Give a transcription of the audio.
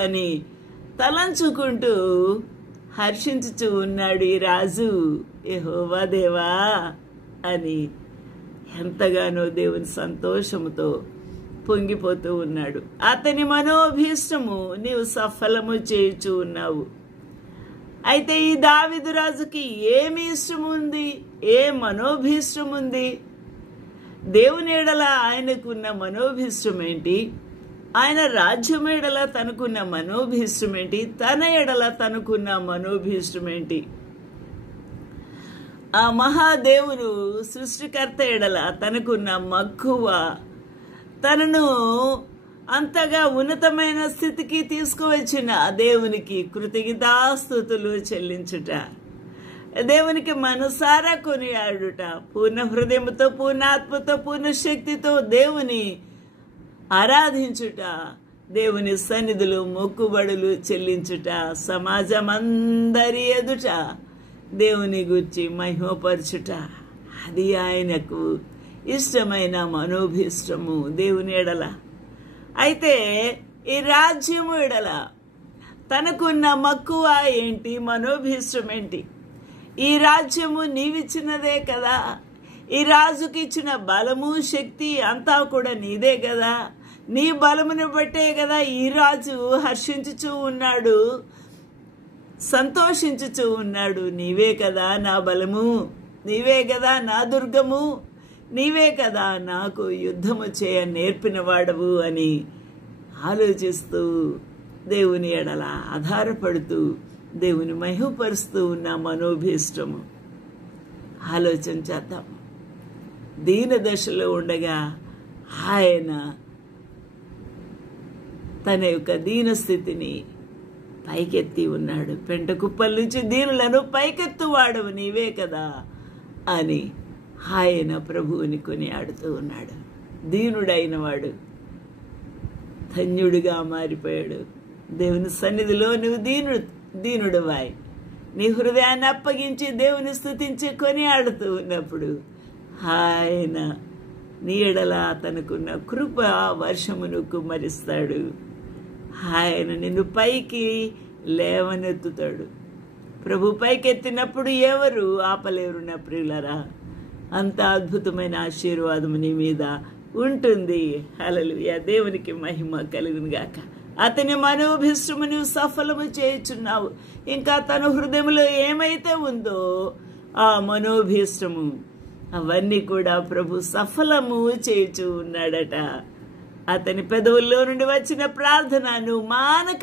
అని తలంచుకుంటూ హర్షించుచూ ఉన్నాడు ఈ రాజు. యెహోవా దేవా అని ఎంతగానో దేవుని సంతోషముతో పొంగిపోతూ ఉన్నాడు. అతని మనోభీష్టము నీవు సఫలము చేయుచూ ఉన్నావు. అయితే ఈ దావీదు రాజుకి ఏమి ఇష్టం ఉంది, ఏ మనోభీష్టం ఉంది? దేవుని ఎడల ఆయనకున్న మనోభీష్టం ఏంటి? ఆయన రాజ్యం ఎడల తనకున్న మనోభీష్టం ఏంటి? తన ఎడల తనకున్న మనోభీష్టం ఏంటి? ఆ మహాదేవుడు సృష్టికర్త ఎడల తనకున్న మక్కువ, తనను అంతగా ఉన్నతమైన స్థితికి తీసుకువచ్చిన దేవునికి కృతజ్ఞతాస్తుతులు చెల్లించుట, దేవునికి మనసారా కొనియాడుట, పూర్ణ హృదయంతో, పూర్ణాత్మతో, పూర్ణ శక్తితో దేవుని ఆరాధించుట, దేవుని సన్నిధులు మొక్కుబడులు చెల్లించుట, సమాజం అందరి ఎదుట దేవుని గురించి మహిమపరచుట, అది ఆయనకు ఇష్టమైన మనోభీష్టము దేవుని ఎడల. అయితే ఈ రాజ్యము ఎడల తనకున్న మక్కువ ఏంటి, మనోభీష్టం ఏంటి? ఈ రాజ్యము నీవిచ్చినదే కదా, ఈ రాజుకి ఇచ్చిన బలము శక్తి అంతా కూడా నీదే కదా, నీ బలమును బట్టే కదా ఈ రాజు హర్షించుచూ ఉన్నాడు, సంతోషించుచూ ఉన్నాడు. నీవే కదా నా బలము, నీవే కదా నా దుర్గము, నీవే కదా నాకు యుద్ధము చేయ నేర్పిన వాడవు అని ఆలోచిస్తూ దేవుని ఎడల ఆధారపడుతూ దేవుని మహిమపరుస్తూ ఉన్న మనోభీష్టము ఆలోచన చేద్దాం. దీన దశలో ఉండగా ఆయన తన యొక్క దీన స్థితిని పైకెత్తి ఉన్నాడు. పెంట కుప్పల నుంచి దీనులను పైకెత్తువాడవు నీవే కదా అని ఆయన ప్రభువుని కొనియాడుతూ ఉన్నాడు. దీనుడైన వాడు ధన్యుడిగా మారిపోయాడు. దేవుని సన్నిధిలో నువ్వు దీనుడువాయి నీ హృదయాన్ని అప్పగించి దేవుని స్తుతించి కొనియాడుతూ ఉన్నప్పుడు ఆయన నీ ఎడల తనకున్న కృప వర్షమును కుమ్మరిస్తాడు. ఆయన నిన్ను పైకి లేవనెత్తుతాడు. ప్రభు పైకెత్తినప్పుడు ఎవరు ఆపలేరు నా ప్రియులరా. అంత అద్భుతమైన ఆశీర్వాదము నీ మీద ఉంటుంది. హల్లెలూయా, దేవునికి మహిమ కలుగును గాక. అతని మనోభీష్టము నువ్వు సఫలము చేయుచున్నావు. ఇంకా తన హృదయంలో ఏమైతే ఉందో ఆ మనోభీష్టము అవన్నీ కూడా ప్రభు సఫలము చేయుచు ఉన్నాడట. అతని పెదవుల్లో నుండి వచ్చిన ప్రార్థన నువ్వు మానక